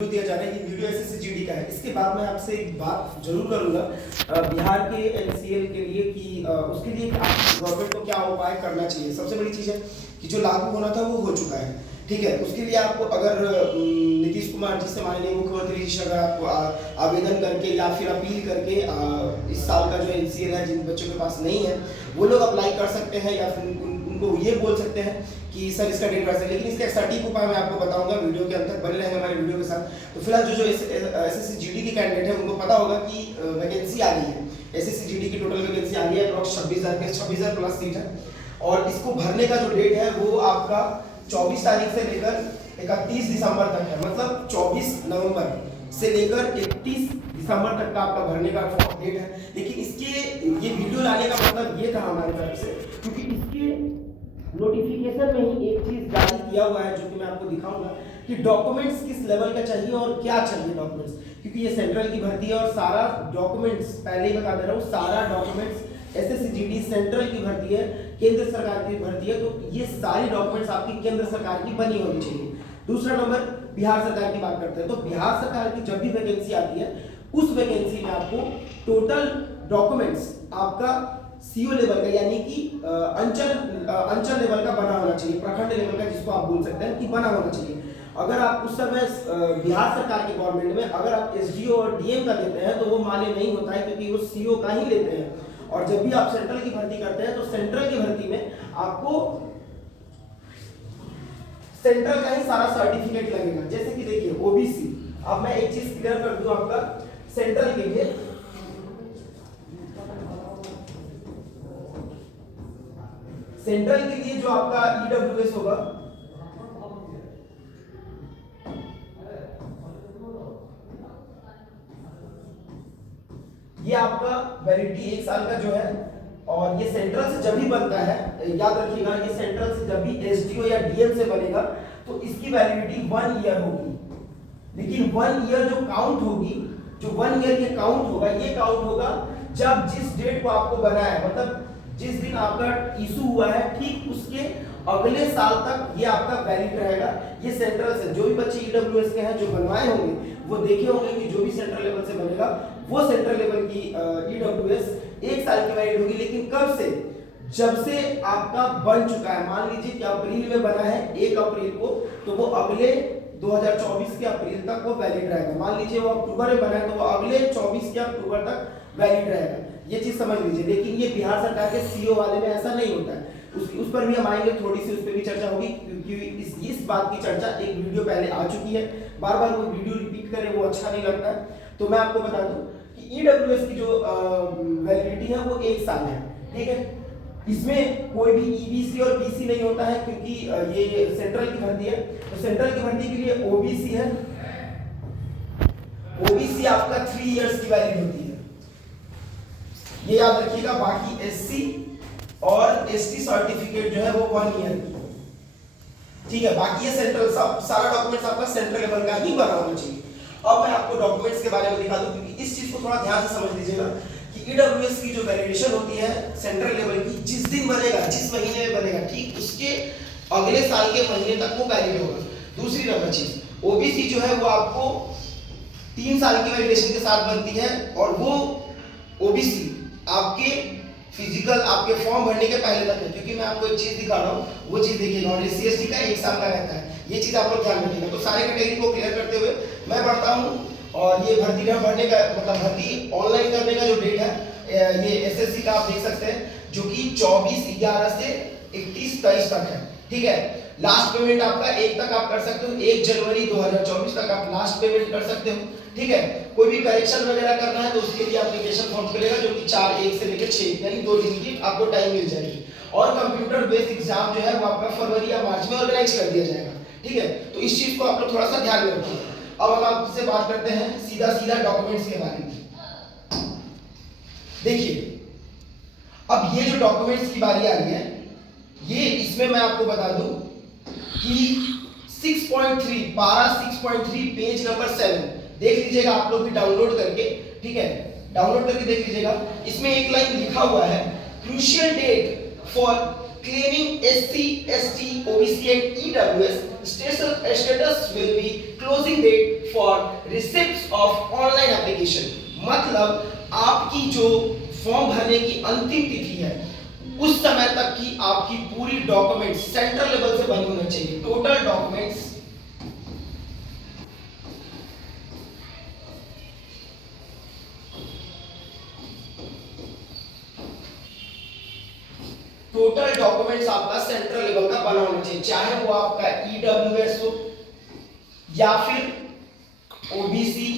दिया जा रहा है। ये वीडियो एसएससी जीडी का है। इसके बाद मैं आपसे एक बात जरूर करूंगा बिहार के एनसीएल के लिए कि उसके लिए गवर्नमेंट को क्या उपाय करना चाहिए। सबसे बड़ी चीज़ है कि जो लागू होना था वो हो चुका है, ठीक है। उसके लिए आपको अगर नीतीश कुमार जी से माननीय मुख्यमंत्री जी से अगर आपको आवेदन करके या फिर अपील करके इस साल का जो एनसीएल है जिन बच्चों के पास नहीं है वो लोग अप्लाई कर सकते हैं या फिर उनको ये बोल सकते हैं कि सर इसका डेट बढ़ सकता है। लेकिन इसका सटीक उपाय मैं आपको बताऊंगा, वीडियो के अंदर बने रहेंगे हमारे वीडियो के साथ। तो फिलहाल जो एसएससी जीडी की कैंडिडेट है उनको पता होगा कि वैकेंसी आ गई है। एसएससी जीडी की टोटल वैकेंसी आ गई है, अप्रॉक्स 26,000 प्लस सीट है। और इसको भरने का जो डेट है वो आपका 24 तारीख से लेकर 31 दिसंबर तक है। मतलब 24 नवंबर से लेकर 31 दिसंबर तक का आपका भरने का डेट है। लेकिन इसके ये वीडियो लाने का मतलब ये था हमारी तरफ से, क्योंकि इसके नोटिफिकेशन में ही एक चीज जारी किया हुआ है जो कि मैं आपको दिखाऊंगा कि डॉक्यूमेंट्स किस लेवल का चाहिए और क्या चाहिए डॉक्यूमेंट्स, क्योंकि ये सेंट्रल की भर्ती है और सारा डॉक्यूमेंट्स पहले ही बता दे रहा हूँ, सारा डॉक्यूमेंट्स एसएससी जीडी सेंट्रल की भर्ती है, केंद्र सरकार की भर्ती है। तो ये सारी डॉक्यूमेंट्स आपकी केंद्र सरकार की बनी होनी चाहिए। दूसरा नंबर बिहार सरकार की बात करते हैं। तो बिहार सरकार की जब भी वैकेंसी आती है उस वैकेंसी में आपको टोटल डॉक्यूमेंट्स आपका सीओ लेवल का यानी कि अंचल लेवल का बना होना चाहिए, प्रखंड लेवल का जिसको आप बोल सकते हैं कि बना होना चाहिए। अगर आप उस समय बिहार सरकार के गवर्नमेंट में अगर आप एसडीओ और डीएम का देते हैं तो वो मान्य नहीं होता है, क्योंकि वो सीओ का ही लेते हैं। और जब भी आप सेंट्रल की भर्ती करते हैं तो सेंट्रल की भर्ती में आपको सेंट्रल का ही सारा सर्टिफिकेट लगेगा। जैसे कि देखिए ओबीसी, अब मैं एक चीज क्लियर कर दूं आपका सेंट्रल के लिए, सेंट्रल के लिए जो आपका ईडब्ल्यूएस होगा ये आपका वैलिडिटी 1 साल का जो है, और ये सेंट्रल से जब भी बनता है, याद रखिएगा ये सेंट्रल से जब भी एसडीओ या डीएम से बनेगा तो इसकी वैलिडिटी 1 ईयर होगी। लेकिन 1 ईयर जो काउंट होगी, जो 1 ईयर ये काउंट होगा, ये काउंट होगा जब जिस डेट को आपको बनाया है, मतलब जिस दिन आपका इशू हुआ है ठीक उसके अगले साल तक ये आपका वैलिड रहेगा। ये सेंट्रल से जो भी बच्चे ईडब्ल्यूएस के हैं जो बनवाए होंगे वो देखे होंगे कि जो भी सेंट्रल लेवल से बनेगा वो सेंट्रल लेवल की ईडब्ल्यूएस 1 साल की वैलिड होगी। लेकिन कब से? जब से आपका बन चुका है। मान लीजिए कि अप्रैल में बना है 1 अप्रैल को, तो वो अगले 2024 के अप्रैल तक वो वैलिड रहेगा। मान लीजिए वो अक्टूबर में बना है तो वो अगले 24 के अक्टूबर तक वैलिड रहेगा। ये चीज समझ लीजिए। लेकिन ये बिहार सरकार के सीओ वाले में ऐसा नहीं होता है। उस पर भी हम आएंगे, थोड़ी सी उस पर भी चर्चा होगी, क्योंकि इस बात की चर्चा एक वीडियो पहले आ चुकी है। बार बार वो वीडियो रिपीट करें वो अच्छा नहीं लगता है। तो मैं आपको बता दूं कि ईडब्ल्यूएस की जो वैलिडिटी है वो 1 साल है, ठीक है। इसमें कोई भी ईबीसी और बीसी नहीं होता है, क्योंकि ये सेंट्रल की भर्ती है। तो सेंट्रल की भर्ती के लिए ओबीसी है, ओबीसी आपका 3 इयर्स की वैलिड होती है, ये याद रखिएगा। बाकी एससी और एसटी सर्टिफिकेट जो है वो 1 ईयर की, ठीक है। बाकी ये सेंट्रल सारा डॉक्यूमेंट्स आपका सेंट्रल लेवल का ही बना होना चाहिए। अब मैं आपको डॉक्यूमेंट्स के बारे में दिखा दूं, क्योंकि इस चीज को थोड़ा ध्यान से समझ लीजिएगा कि ईडब्ल्यूएस की जो वैलिडेशन होती है सेंट्रल लेवल की, जिस दिन बनेगा, जिस महीने में बनेगा, ठीक उसके अगले साल के महीने तक वो वैलिड होगा। दूसरी नंबर चीज ओबीसी जो है वो आपको 3 साल की वैलिडेशन के साथ बनती है, और वो ओबीसी आपके फिजिकल आपके फॉर्म भरने के पहले तक है। क्योंकि मैं आपको एक चीज दिखा रहा हूँ वो चीज देखिएगा, और एससी का 1 साल का रहता है, ये चीज आप लोग ध्यान रखिएगा। तो सारे कैटेगरी को क्लियर करते हुए मैं बढ़ता हूँ, और ये भर्ती का भरने का मतलब भर्ती ऑनलाइन करने का जो डेट है ये एसएससी का आप देख सकते हैं, जो कि 24/11 से 31/23 तक है, ठीक है। लास्ट पेमेंट आपका 1 तक आप कर सकते हो, 1 जनवरी 2024 तक आप लास्ट पेमेंट कर सकते हो, ठीक है। कोई भी करेक्शन वगैरह करना है तो उसके लिए एप्लीकेशन फॉर्म मिलेगा, जो कि 4/1 से लेकर 6 यानी 2 दिन की आपको टाइम मिल जाएगी। और कंप्यूटर बेस्ड एग्जाम जो है वो आपका फरवरी या मार्च में ऑर्गेनाइज कर दिया जाएगा, ठीक है। तो इस चीज को आप लोग थोड़ा सा ध्यान में रखिए। अब हम आपसे बात करते हैं सीधा डॉक्यूमेंट्स के बारे में। देखिए अब ये जो डॉक्यूमेंट्स की बारी आ रही है, ये इसमें मैं आपको बता दूं कि 6.3 पारा 6.3 पेज नंबर 7 देख लीजिएगा आप लोग भी डाउनलोड करके, ठीक है। डाउनलोड करके देख लीजिएगा। इसमें एक लाइन लिखा हुआ है, crucial date for claiming SC, ST, OBC and EWS status will be closing date for receipt of online application, मतलब आपकी जो फॉर्म भरने की अंतिम तिथि है उस समय तक की आपकी पूरी डॉक्यूमेंट्स सेंट्रल लेवल से बनी होनी चाहिए। टोटल डॉक्यूमेंट्स आपका सेंट्रल लेवल का बना होना चाहिए, चाहे वो आपका ईडब्ल्यूएस हो या फिर ओबीसी,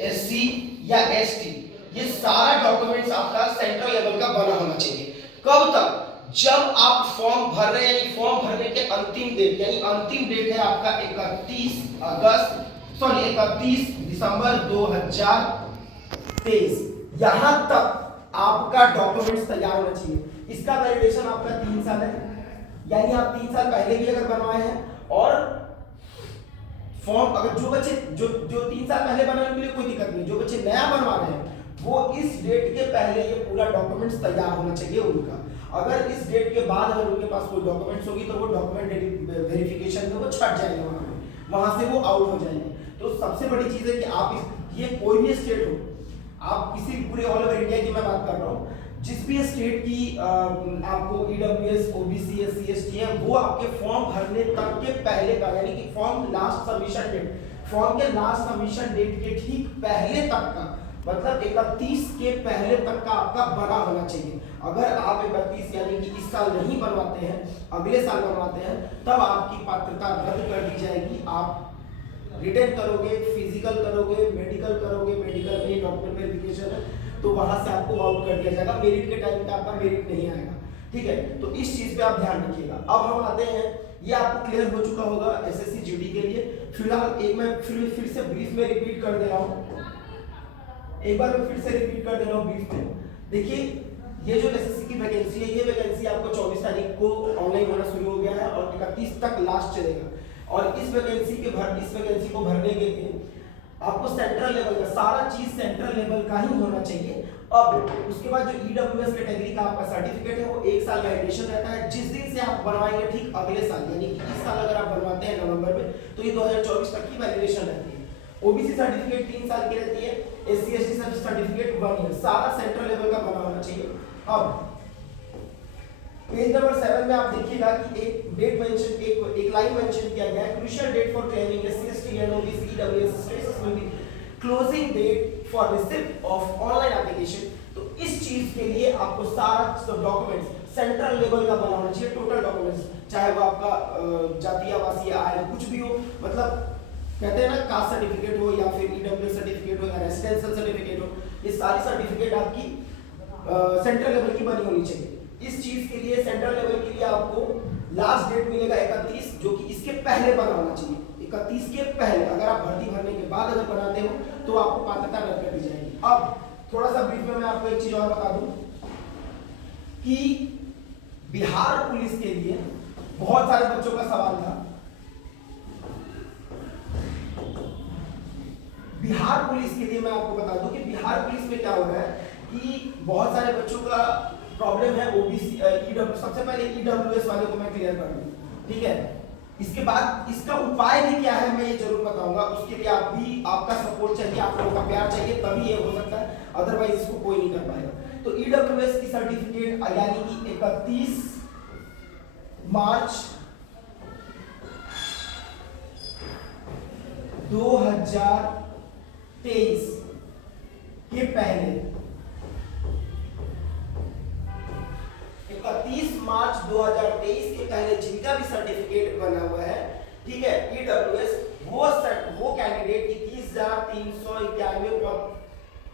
एससी या एसटी, ये सारा डॉक्यूमेंट्स आपका सेंट्रल लेवल का बना होना चाहिए। कब तक? जब आप फॉर्म भर रहे हैं, यानी फॉर्म भरने के अंतिम डेट, यानी अंतिम डेट है आपका 31 दिसंबर 2023, यहां तक आपका डॉक्यूमेंट्स तैयार होना चाहिए। इसका वैलिडेशन आपका 3 साल है, यानी आप 3 साल पहले भी अगर बनवाए हैं और फॉर्म अगर जो बच्चे जो 3 साल पहले बनाने के लिए कोई दिक्कत नहीं, जो बच्चे नया बनवा रहे हैं वो इस डेट के पहले ये पूरा डॉक्यूमेंट्स तैयार होना चाहिए उनका। अगर इस डेट के बाद अगर उनके पास कोई डॉक्यूमेंट्स होगी तो वो डॉक्यूमेंट वेरिफिकेशन में वो छट जाएंगे, वहां से वो आउट हो जाएंगे। तो सबसे बड़ी चीज है कि आप ये कोई भी स्टेट हो, आप किसी पूरे ऑल ओवर इंडिया की मैं बात कर रहा हूँ, जिस भी स्टेट की आपको ईडब्ल्यूएस, ओबीसी, एससी, एसटी है, वो आपके फॉर्म भरने तक के पहले का, यानी कि form last submission date, form के लास्ट सबमिशन डेट के ठीक पहले तक का, मतलब 31 के पहले तक का आपका बना होना चाहिए। अगर आप 31 यानी कि इस साल नहीं बनवाते हैं, अगले साल बनवाते हैं, तब आपकी पात्रता रद्द कर दी जाएगी। आप रिटर्न करोगे, फिजिकल करोगे, मेडिकल करोगे, मेडिकल में डॉक्टर वेरिफिकेशन है तो वहां से आपको आउट कर दिया जाएगा, मेरिट के टाइम पे आपका मेरिट नहीं आएगा। ठीक है, तो इस चीज पे आप ध्यान रखिएगा। अब हम आते हैं, ये आपको क्लियर हो चुका होगा एसएससी जीडी के लिए। फिलहाल एक मैं फिर से ब्रीफ में रिपीट कर दे रहा हूँ, एक बार मैं फिर से रिपीट कर दे रहा हूँ ब्रीफ में। देखिए, ये जो एसएससी की वैकेंसी है, ये वैकेंसी आपको 24 तारीख को ऑनलाइन होना शुरू हो गया है और 31 तक लास्ट चलेगा। और इस वैकेंसी को भरने के लिए आपको सेंट्रल लेवल का सारा चीज सेंट्रल लेवल का ही होना चाहिए। अब उसके बाद जो ईडब्ल्यूएस कैटेगरी का आपका सर्टिफिकेट है वो 1 साल वैलिडेशन रहता है। जिस दिन से आप बनवाएंगे ठीक अगले साल, यानी कि इस साल अगर आप बनवाते हैं नवंबर में, तो ये 2024 तक की वैलिडेशन रहती है। ओबीसी सर्टिफिकेट 3 साल की रहती है, एससी एसटी सर्टिफिकेट 1 ईयर, सारा सेंट्रल लेवल का बना होना चाहिए। अब पेज नंबर 7 में आप देखिएगा कि एक डेट मेंशन, एक लाइन मेंशन किया गया है, crucial date for claiming SC ST and OBC EWS status will be closing date for receipt of online application. तो इस चीज के लिए आपको सारा डॉक्यूमेंट्स सेंट्रल लेवल का बना होना चाहिए, टोटल डॉक्यूमेंट्स, चाहे वो आपका जातीय आवासीय आय कुछ भी हो, मतलब कहते हैं ना कास्ट सर्टिफिकेट हो या फिर ईडब्ल्यूएस सर्टिफिकेट हो या रेजिडेंशियल सर्टिफिकेट हो, ये सारी सर्टिफिकेट आपकी सेंट्रल लेवल की बनी होनी चाहिए। इस चीज के लिए सेंट्रल लेवल के लिए आपको लास्ट डेट मिलेगा 31, जो कि इसके पहले बना होना चाहिए। 31 के पहले, अगर आप भर्ती भरने के बाद अगर बनाते हो तो आपको पात्रता रद्द कर दी जाएगी। अब थोड़ा सा ब्रीफ में मैं आपको एक चीज और बता दूं कि बिहार पुलिस के लिए बहुत सारे बच्चों का सवाल था। बिहार पुलिस के लिए मैं आपको बता दूं कि बिहार पुलिस में क्या हो रहा है कि बहुत सारे बच्चों का प्रॉब्लम है ओबीसी ईडब्ल्यू। सबसे पहले ईडब्ल्यूएस वाले को मैं क्लियर कर दूं, ठीक है। इसके बाद इसका उपाय भी क्या है मैं ये जरूर बताऊंगा। उसके लिए आपका सपोर्ट चाहिए, आप लोगों का प्यार चाहिए, तभी ये हो सकता है, अदरवाइज इसको कोई नहीं कर पाएगा। तो ईडब्ल्यूएस की सर्टिफिकेट यानी कि 31 मार्च 2023 के पहले, 31 मार्च 2023 के पहले जिनका भी सर्टिफिकेट बना हुआ है, ठीक है, ईडब्ल्यूएस, वो कैंडिडेट 21,391 पद,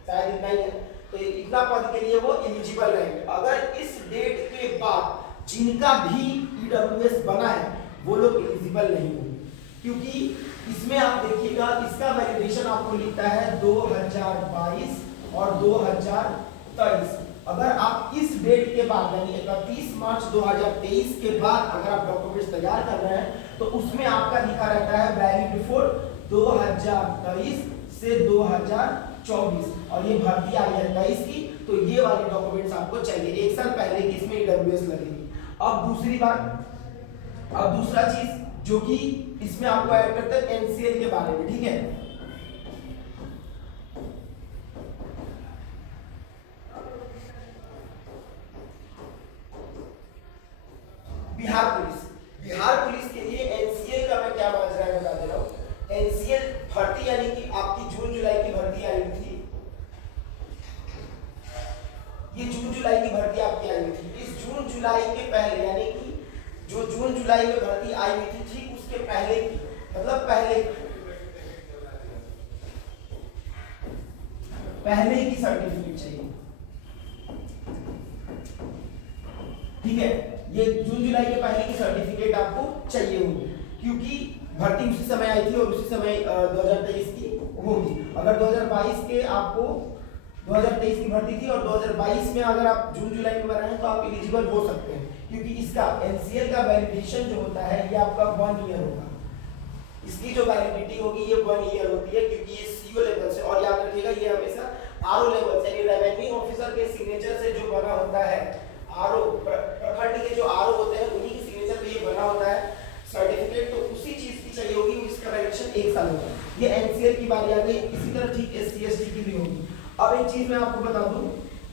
शायद इतना ही है, तो इतना पद के लिए वो एलिजिबल रहेंगे। अगर इस डेट के बाद जिनका भी ईडब्ल्यूएस बना है वो लोग एलिजिबल नहीं होंगे, क्योंकि इसमें आप देखिएगा इसका वैलिडेशन आपको लिखता है 2022 और 2023। अगर आप इस डेट के बाद यानी 31 मार्च 2023 के बाद अगर आप डॉक्यूमेंट्स तैयार कर रहे हैं तो उसमें आपका लिखा रहता है वैलिड फॉर 2023 से 2024, और ये भर्ती आई है 23 की, तो ये वाले डॉक्यूमेंट्स आपको चाहिए। 1 साल पहले की इसमें ईडब्ल्यूएस लगेगी। अब दूसरी बात, अब दूसरा चीज, जो कि इसमें आपको ऐड करता है एनसीएल के बारे में, ठीक है। बिहार पुलिस के लिए एनसीएल का मैं क्या माजरा है बता दे रहा हूँ। एनसीएल भर्ती यानी कि आपकी जून जुलाई की भर्ती आई हुई थी, ये जून जुलाई की भर्ती आपकी आई हुई थी। इस जून जुलाई के पहले यानी कि जो जून जुलाई में भर्ती आई हुई थी ठीक उसके पहले की, मतलब पहले की सर्टिफिकेट चाहिए, ठीक है। ये जून जुलाई के पहले की सर्टिफिकेट आपको चाहिए होगी, क्योंकि भर्ती उसी समय आई थी और उसी समय 2023 की होगी। अगर 2022 के आपको 2023 की भर्ती थी और 2022 में अगर आप जून जुलाई में भर रहे हैं तो आप एलिजिबल हो सकते हैं, क्योंकि इसका एनसीएल का वैलिडेशन जो होता है ये आपका 1 ईयर होगा। इसकी जो वैलिडिटी होगी ये 1 ईयर होती है, क्योंकि ये सीओ लेवल से, और याद रखिएगा ये हमेशा आरओ लेवल से, यानी रेवेन्यू ऑफिसर के सिग्नेचर से जो बना होता है, आरओ प्रखंड के जो आरओ होते हैं उन्हीं की सिग्नेचर पे ये बना होता है सर्टिफिकेट, तो उसी चीज की चाहिए होगी, इसका वैलिडेशन 1 साल होगा। ये एनसीएल की बारी आ गई। इसी तरह ठीक एससी एसटी की भी होगी। अब एक चीज मैं आपको बता दूं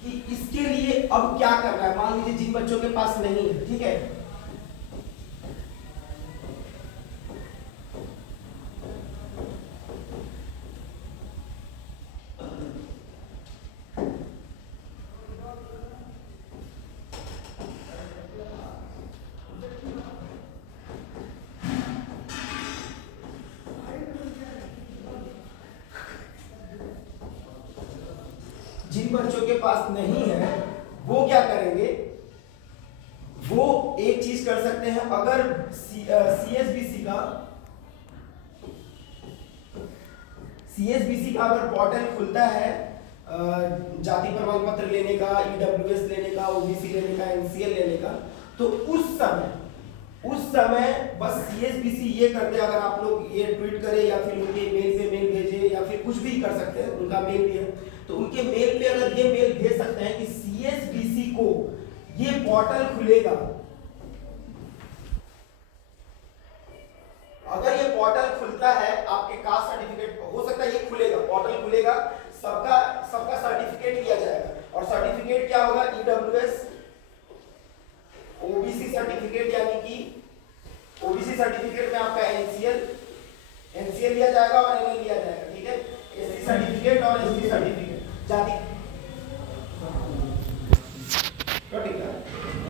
कि इसके लिए अब क्या करना है। मान लीजिए जिन बच्चों के पास नहीं है, ठीक है, जिन बच्चों के पास नहीं है वो क्या करेंगे, वो एक चीज कर सकते हैं। अगर सीएसबीसी का अगर पोर्टल खुलता है जाति प्रमाण पत्र लेने का, ईडब्ल्यूएस लेने का, ओबीसी लेने का, एनसीएल लेने का, तो उस समय बस सीएसबीसी ये कर दे। अगर आप लोग ये ट्वीट करें या फिर उनके मेल पे मेल भेजे या फिर कुछ भी कर सकते हैं, उनका मेल भी है, तो उनके मेल पे अगर ये मेल भेज सकते हैं कि सीएसबीसी को ये पोर्टल खुलेगा, अगर ये पोर्टल खुलता है आपके कास्ट सर्टिफिकेट, हो सकता है ये खुलेगा, पोर्टल खुलेगा, सबका सर्टिफिकेट लिया जाएगा। और सर्टिफिकेट क्या होगा, ईडब्ल्यूएस, ओबीसी सर्टिफिकेट, यानी कि ओबीसी सर्टिफिकेट में आपका एनसीएल लिया जाएगा और